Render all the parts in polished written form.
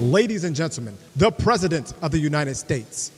Ladies and gentlemen, the President of the United States.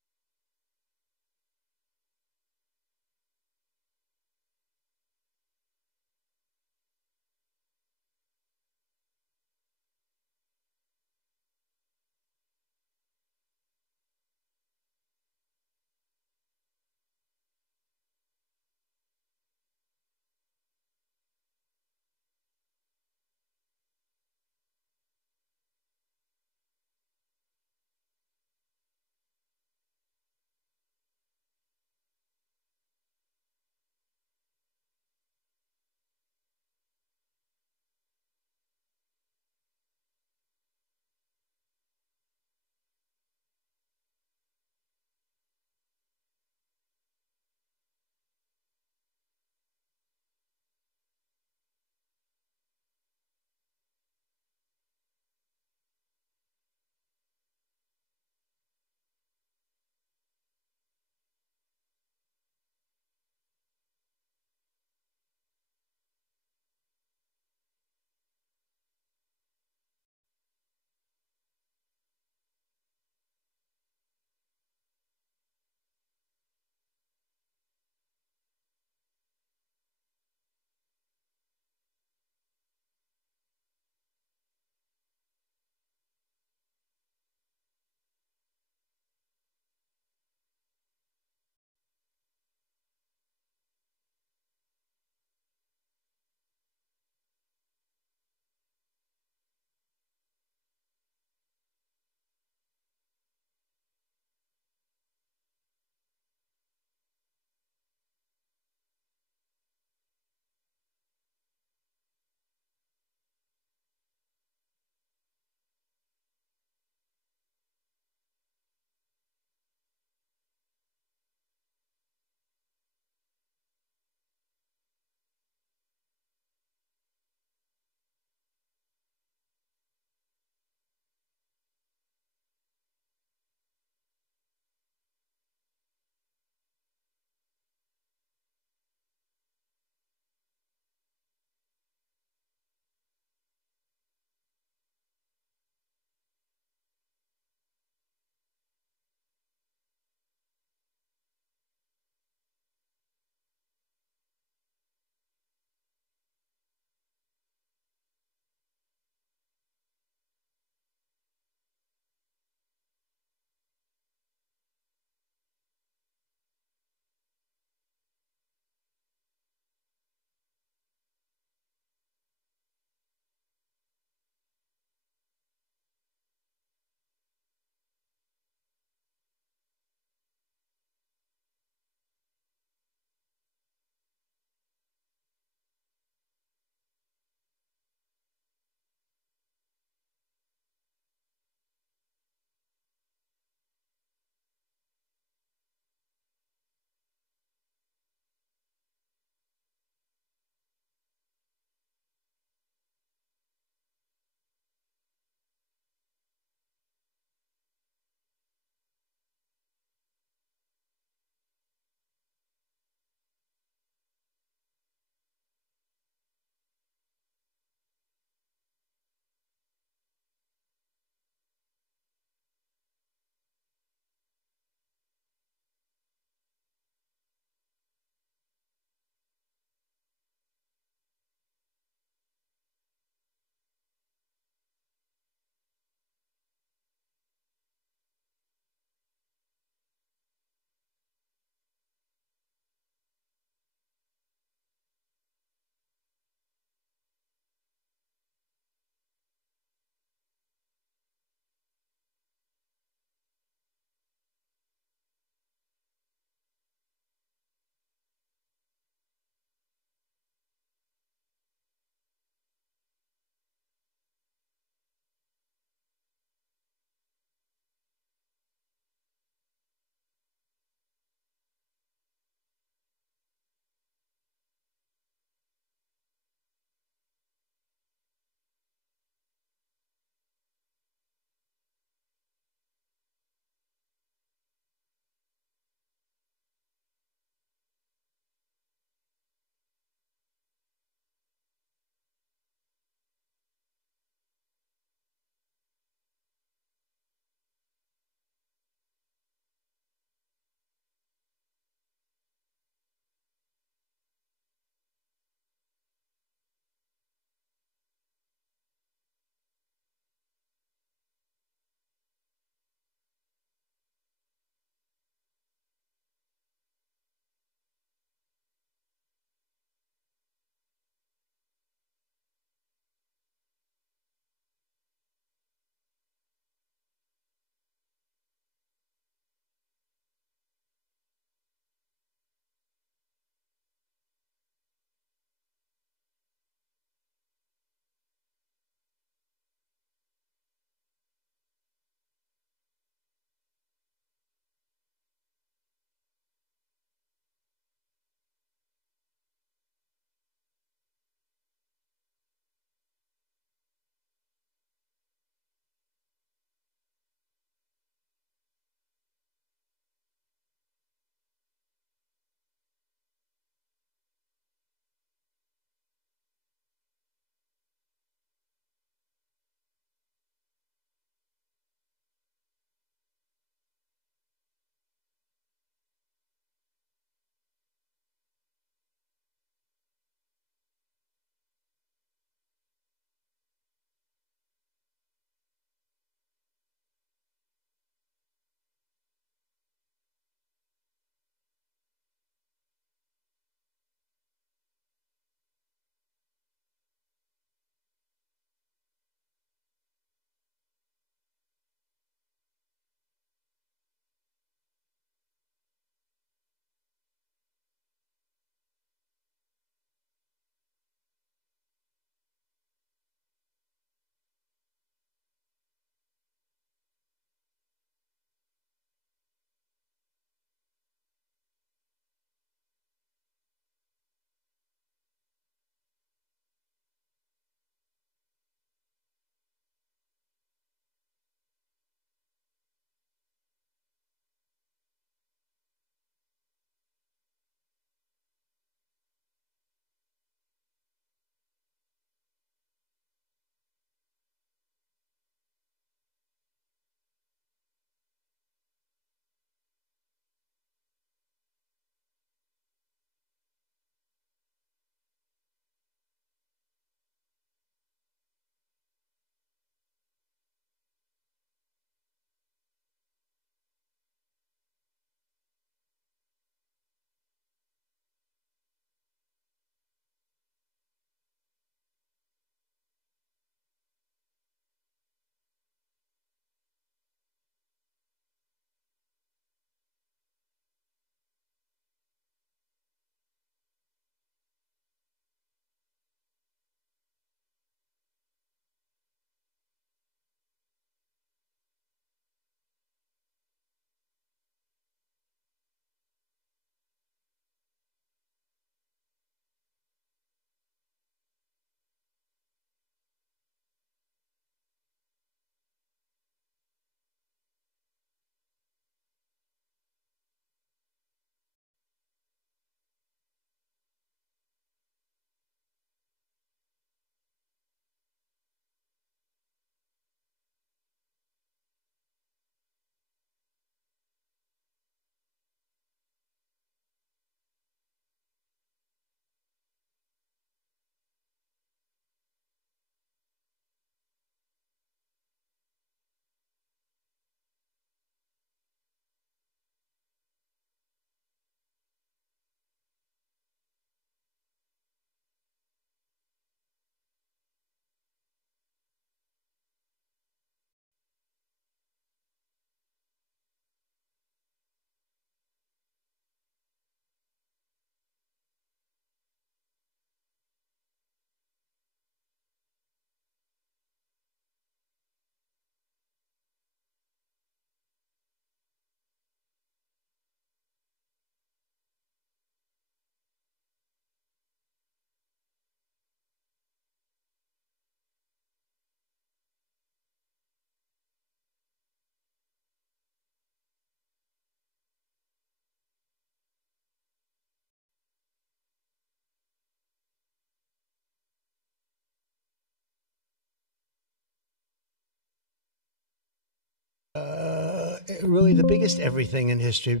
really the biggest everything in history.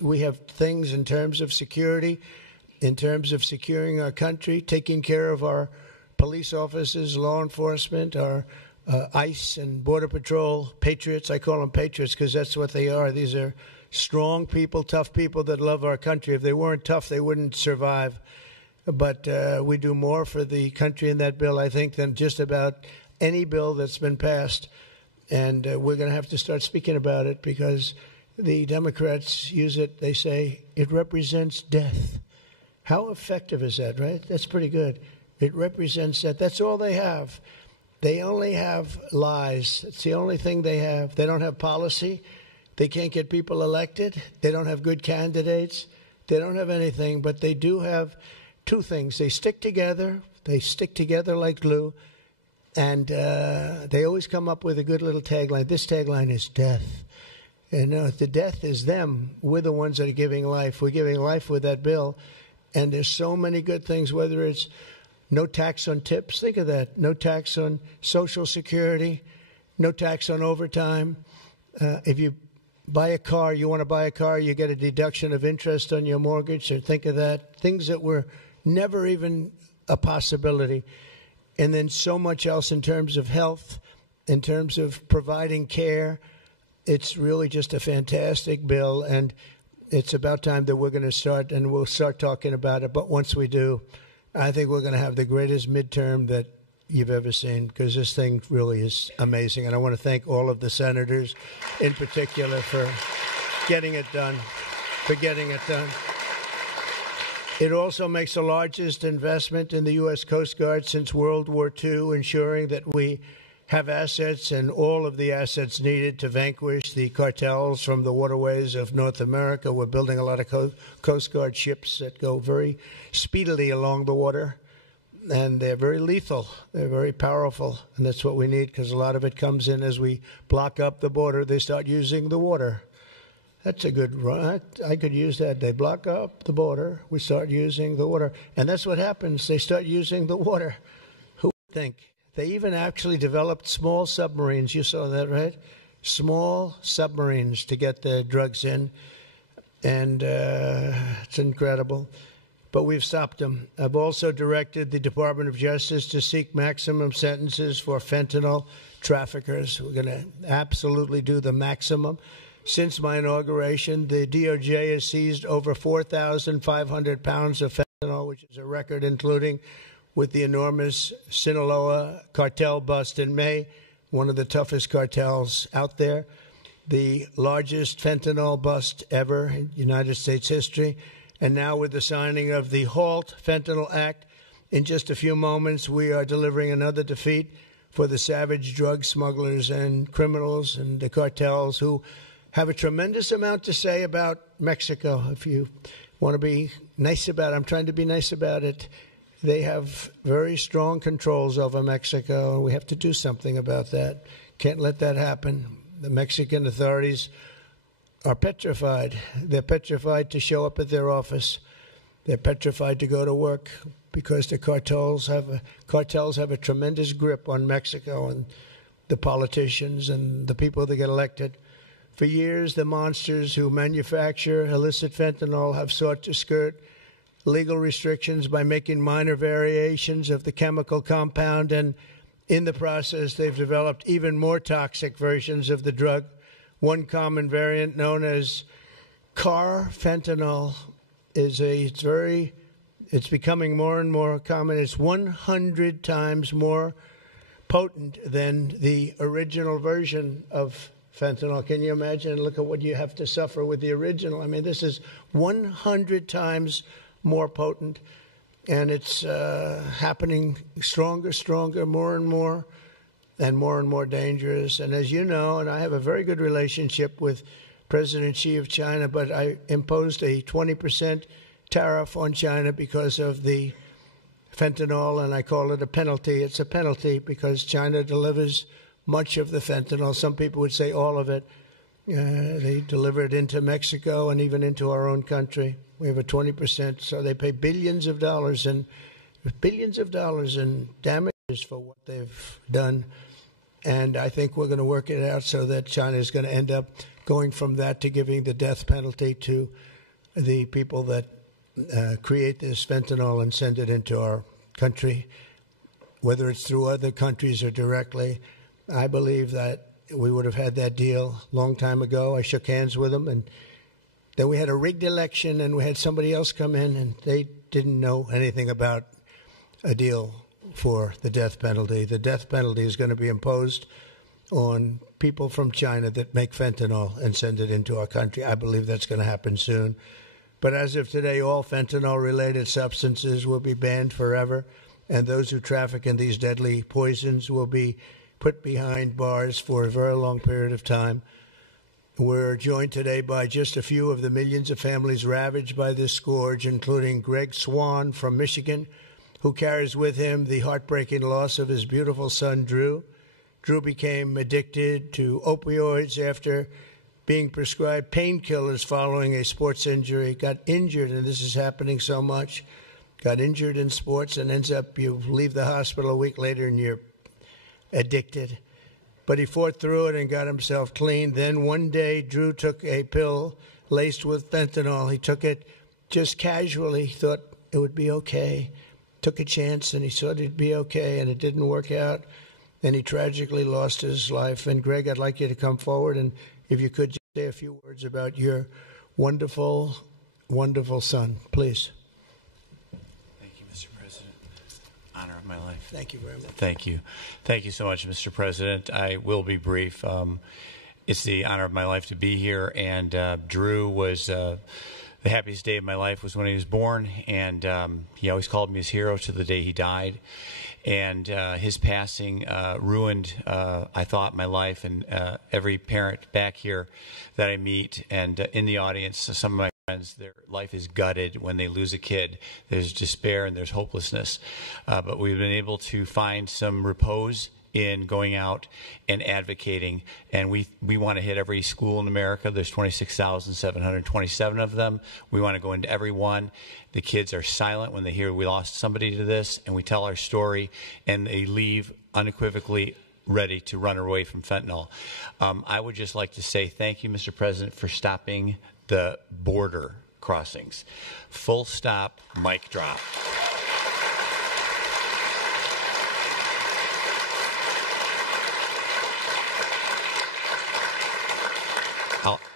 We have things in terms of security, in terms of securing our country, taking care of our police officers, law enforcement, our ICE and Border Patrol patriots. I call them patriots because that's what they are. These are strong people, tough people that love our country. If they weren't tough, they wouldn't survive. But we do more for the country in that bill, I think, than just about any bill that's been passed. And we're going to have to start speaking about it because the Democrats use it. They say it represents death. How effective is that, right? That's pretty good. It represents that. That's all they have. They only have lies. It's the only thing they have. They don't have policy. They can't get people elected. They don't have good candidates. They don't have anything, but they do have two things. They stick together. They stick together like glue. And they always come up with a good little tagline. This tagline is death. And the death is them. We're the ones that are giving life. We're giving life with that bill. And there's so many good things, whether it's no tax on tips. Think of that. No tax on Social Security. No tax on overtime. If you buy a car, you want to buy a car, you get a deduction of interest on your mortgage. So think of that. Things that were never even a possibility. And then so much else in terms of health, in terms of providing care. It's really just a fantastic bill. And it's about time that we're going to start, and we'll start talking about it. But once we do, I think we're going to have the greatest midterm that you've ever seen, because this thing really is amazing. And I want to thank all of the senators in particular for getting it done, It also makes the largest investment in the U.S. Coast Guard since World War II, ensuring that we have assets and all of the assets needed to vanquish the cartels from the waterways of North America. We're building a lot of Coast Guard ships that go very speedily along the water, and they're very lethal. They're very powerful, and that's what we need, because a lot of it comes in as we block up the border. They start using the water. That's a good run. I could use that. They block up the border. We start using the water. And that's what happens. They start using the water. Who would think? They even actually developed small submarines. You saw that, right? Small submarines to get the drugs in. And it's incredible. But we've stopped them. I've also directed the Department of Justice to seek maximum sentences for fentanyl traffickers. We're going to absolutely do the maximum. Since my inauguration, the DOJ has seized over 4,500 pounds of fentanyl, which is a record, including with the enormous Sinaloa cartel bust in May, one of the toughest cartels out there, the largest fentanyl bust ever in United States history. And now with the signing of the HALT Fentanyl Act, in just a few moments, we are delivering another defeat for the savage drug smugglers and criminals and the cartels who have a tremendous amount to say about Mexico. If you want to be nice about it, I'm trying to be nice about it. They have very strong controls over Mexico, and we have to do something about that. Can't let that happen. The Mexican authorities are petrified. They're petrified to show up at their office. They're petrified to go to work because the cartels have a tremendous grip on Mexico and the politicians and the people that get elected. For years, the monsters who manufacture illicit fentanyl have sought to skirt legal restrictions by making minor variations of the chemical compound, and in the process, they've developed even more toxic versions of the drug. One common variant, known as carfentanil, it's becoming more and more common. It's 100 times more potent than the original version of fentanyl. Can you imagine? Look at what you have to suffer with the original. I mean, this is 100 times more potent, and it's happening stronger, more and more dangerous. And as you know, and I have a very good relationship with President Xi of China, but I imposed a 20% tariff on China because of the fentanyl, and I call it a penalty. It's a penalty because China delivers much of the fentanyl. Some people would say all of it. They deliver it into Mexico and even into our own country. We have a 20%, so they pay billions of dollars in damages for what they've done. And I think we're going to work it out so that China is going to end up going from that to giving the death penalty to the people that create this fentanyl and send it into our country, whether it's through other countries or directly. I believe that we would have had that deal a long time ago. I shook hands with them, and then we had a rigged election, and we had somebody else come in, and they didn't know anything about a deal for the death penalty. The death penalty is going to be imposed on people from China that make fentanyl and send it into our country. I believe that's going to happen soon. But as of today, all fentanyl-related substances will be banned forever, and those who traffic in these deadly poisons will be put behind bars for a very long period of time. We're joined today by just a few of the millions of families ravaged by this scourge, including Greg Swan from Michigan, who carries with him the heartbreaking loss of his beautiful son, Drew. Drew became addicted to opioids after being prescribed painkillers following a sports injury, got injured, and this is happening so much, got injured in sports and ends up, you leave the hospital a week later and you're addicted. But he fought through it and got himself clean. Then one day, Drew took a pill laced with fentanyl. He took it just casually. He thought it would be okay. Took a chance, and he thought it'd be okay, and it didn't work out. And he tragically lost his life. And Greg, I'd like you to come forward, and if you could just say a few words about your wonderful, wonderful son, please. Honor of my life. Thank you very much. Thank you. Thank you so much, Mr. President. I will be brief. It's the honor of my life to be here, and Drew was the happiest day of my life was when he was born, and he always called me his hero to the day he died. And his passing ruined, I thought, my life, and every parent back here that I meet and in the audience, some of my friends, their life is gutted when they lose a kid. There's despair and there's hopelessness. But we've been able to find some repose in going out and advocating. And we want to hit every school in America. There's 26,727 of them. We want to go into every one. The kids are silent when they hear we lost somebody to this, and we tell our story, and they leave unequivocally ready to run away from fentanyl. I would just like to say thank you, Mr. President, for stopping the border crossings. Full stop, mic drop.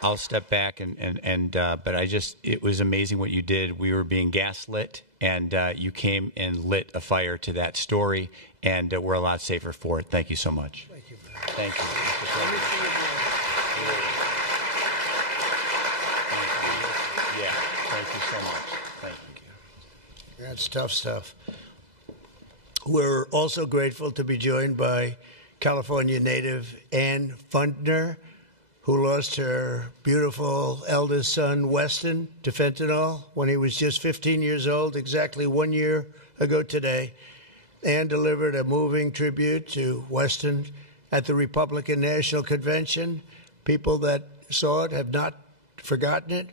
I'll step back but it was amazing what you did. We were being gaslit, and you came and lit a fire to that story, and we're a lot safer for it. Thank you so much. Thank you. Thank you, Mr. President. Yeah, thank you so much. Thank you. That's tough stuff. We're also grateful to be joined by California native Ann Fundner, who lost her beautiful eldest son, Weston, to fentanyl when he was just 15 years old, exactly 1 year ago today. Ann delivered a moving tribute to Weston at the Republican National Convention. People that saw it have not forgotten it.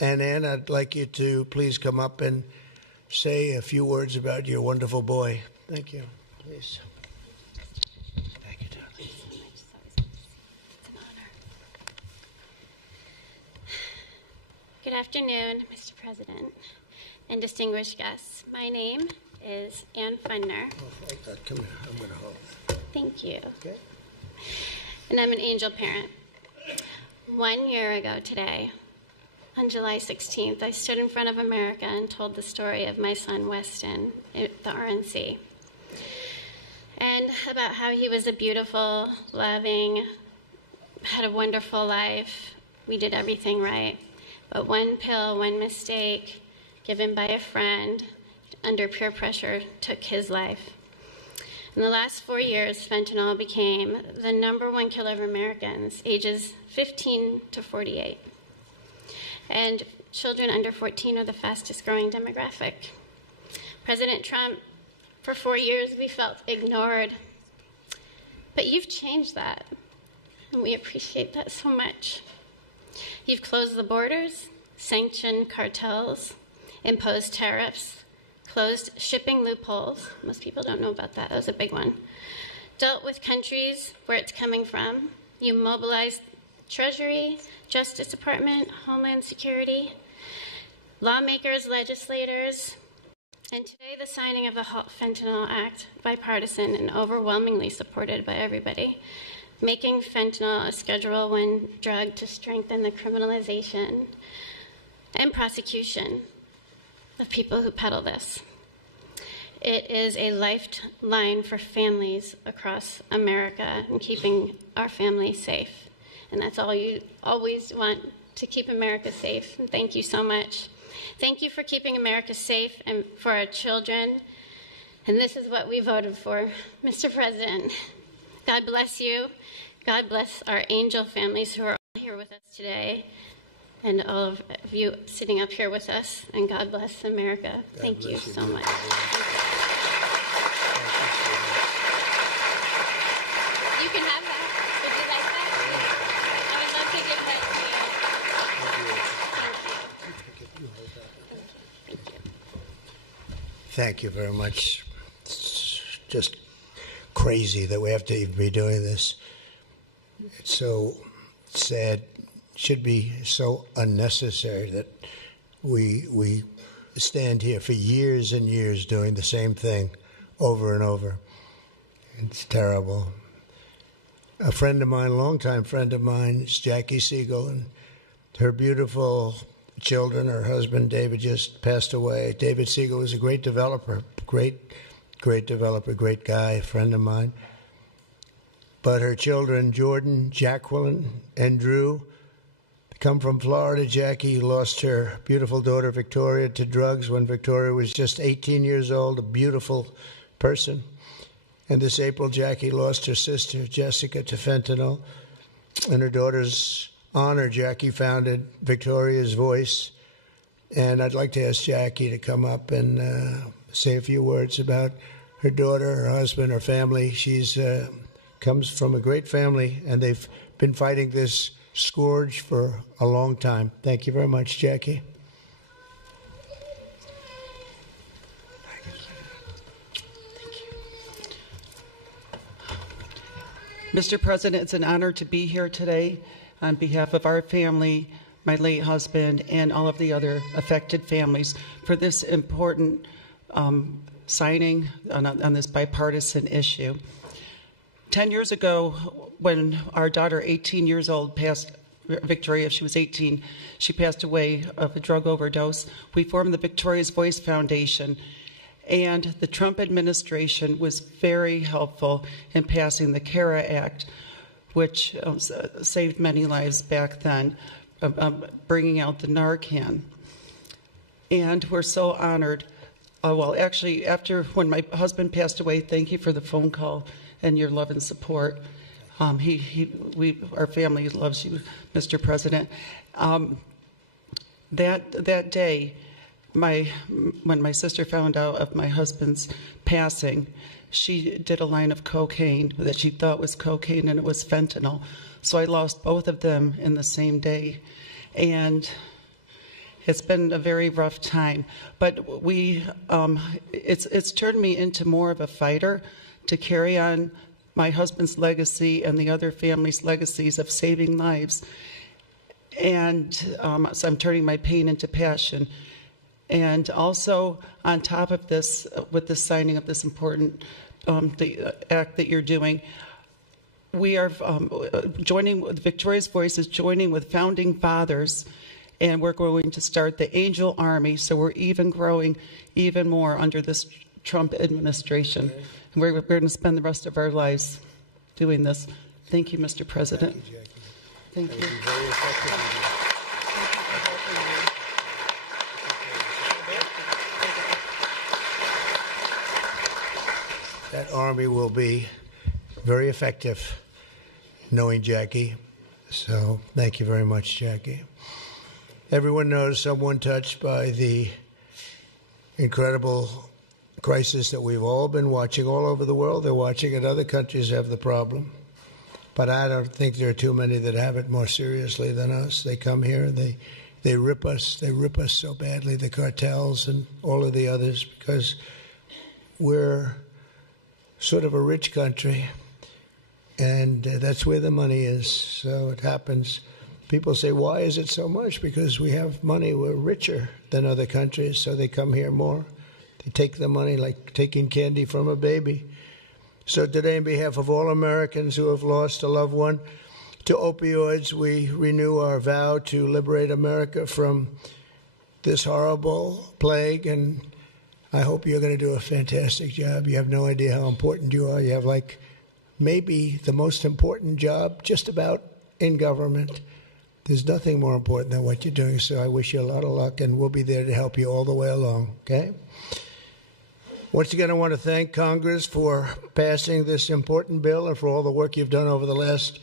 And Ann, I'd like you to please come up and say a few words about your wonderful boy. Thank you. Please. Thank you, darling. It's an honor. Good afternoon, Mr. President and distinguished guests. My name is Ann Fundner. Oh, come here. I'm going to hold. Thank you. Okay. And I'm an angel parent. 1 year ago today, on July 16th, I stood in front of America and told the story of my son, Weston, at the RNC. And about how he was a beautiful, loving, had a wonderful life. We did everything right. But one pill, one mistake, given by a friend under peer pressure, took his life. In the last 4 years, fentanyl became the #1 killer of Americans, ages 15 to 48. And children under 14 are the fastest growing demographic. President Trump, for 4 years, we felt ignored. But you've changed that, and we appreciate that so much. You've closed the borders, sanctioned cartels, imposed tariffs, closed shipping loopholes. Most people don't know about that. That was a big one. Dealt with countries where it's coming from. You mobilized Treasury, Justice Department, Homeland Security, lawmakers, legislators, and today the signing of the Halt Fentanyl Act, bipartisan and overwhelmingly supported by everybody, making fentanyl a Schedule I drug to strengthen the criminalization and prosecution of people who peddle this. It is a lifeline for families across America and keeping our families safe. And that's all you always want, to keep America safe. And thank you so much. Thank you for keeping America safe and for our children. And this is what we voted for. Mr. President, God bless you. God bless our angel families who are all here with us today, and all of you sitting up here with us. And God bless America. Thank you so much. You can have that. Would you like that? I would love to give that to you. Thank you. Thank you very much. It's just crazy that we have to even be doing this. It's so sad. It should be so unnecessary that we stand here for years and years doing the same thing over and over. It's terrible. A friend of mine, a longtime friend of mine, is Jackie Siegel, and her beautiful children, her husband David just passed away. David Siegel was a great developer, great developer, great guy, a friend of mine. But her children, Jordan, Jacqueline, and Drew, come from Florida. Jackie lost her beautiful daughter, Victoria, to drugs when Victoria was just 18 years old, a beautiful person. And this April, Jackie lost her sister, Jessica, to fentanyl. In her daughter's honor, Jackie founded Victoria's Voice. And I'd like to ask Jackie to come up and say a few words about her daughter, her husband, her family. She's comes from a great family, and they've been fighting this scourge for a long time. Thank you very much, Jackie. Mr. President, it's an honor to be here today on behalf of our family, my late husband, and all of the other affected families for this important signing on this bipartisan issue. 10 years ago, when our daughter, 18 years old, passed, Victoria, she was 18, she passed away of a drug overdose. We formed the Victoria's Voice Foundation, and the Trump administration was very helpful in passing the CARA Act, which saved many lives back then, bringing out the Narcan. And we're so honored. Well, actually, when my husband passed away, thank you for the phone call and your love and support. Our family loves you, Mr. President. That day, when my sister found out of my husband's passing, she did a line of cocaine that she thought was cocaine, and it was fentanyl. So I lost both of them in the same day. And it's been a very rough time. But it's turned me into more of a fighter to carry on my husband's legacy and the other families' legacies of saving lives. And so I'm turning my pain into passion. And also, on top of this, with the signing of this important the act that you're doing, we are joining, Victoria's Voice is joining with founding fathers, and we're going to start the Angel Army, so we're even growing even more under this Trump administration. And we're going to spend the rest of our lives doing this. Thank you, Mr. President. Thank you, Jackie. Thank you. Very effective. That army will be very effective, knowing Jackie. So thank you very much, Jackie. Everyone knows someone touched by the incredible crisis that we've all been watching all over the world. They're watching it. Other countries have the problem. But I don't think there are too many that have it more seriously than us. They come here and they rip us. They rip us so badly, the cartels and all of the others, because we're sort of a rich country, And that's where the money is. So it happens. People say, why is it so much? Because we have money. We're richer than other countries, so they come here more. They take the money like taking candy from a baby. So today, on behalf of all Americans who have lost a loved one to opioids, we renew our vow to liberate America from this horrible plague. And I hope you're going to do a fantastic job. You have no idea how important you are. You have like maybe the most important job just about in government. There's nothing more important than what you're doing, so I wish you a lot of luck, and we'll be there to help you all the way along, okay? Once again, I want to thank Congress for passing this important bill and for all the work you've done over the last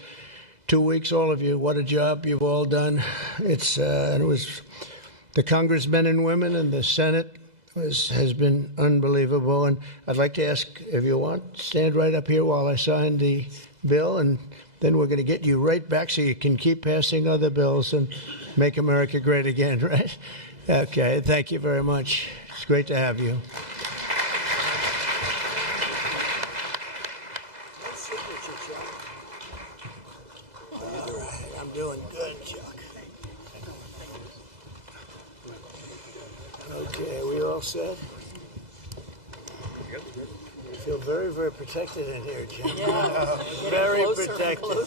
2 weeks, all of you. What a job you've all done. It was the congressmen and women and the Senate has been unbelievable. And I'd like to ask, if you want, stand right up here while I sign the bill, and then we're going to get you right back so you can keep passing other bills and make America great again, right? Okay, thank you very much. It's great to have you. All right, I'm doing good, Chuck. Okay, we all set? I feel very, very protected in here, Jim. Yeah. Very protected.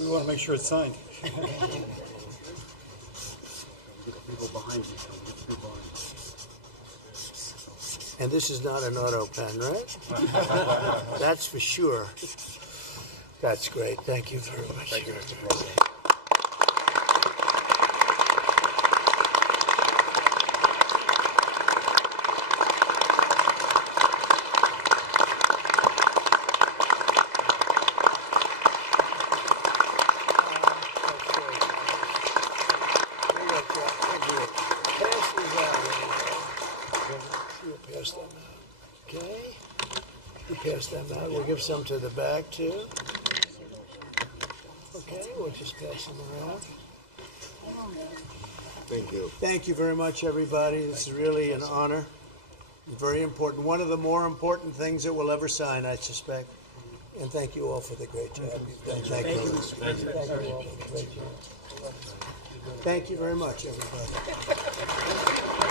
We want to make sure it's signed. Get the people behind you. And this is not an auto pen, right? That's for sure. That's great. Thank you very much. Thank you, Mr. President. We'll give some to the back, too. Okay, we'll just pass them around. Thank you. Thank you very much, everybody. This is really an honor. Very important. One of the more important things that we'll ever sign, I suspect. And thank you all for the great job you've done. Thank you. Thank you all for the great job. Thank you very much, everybody.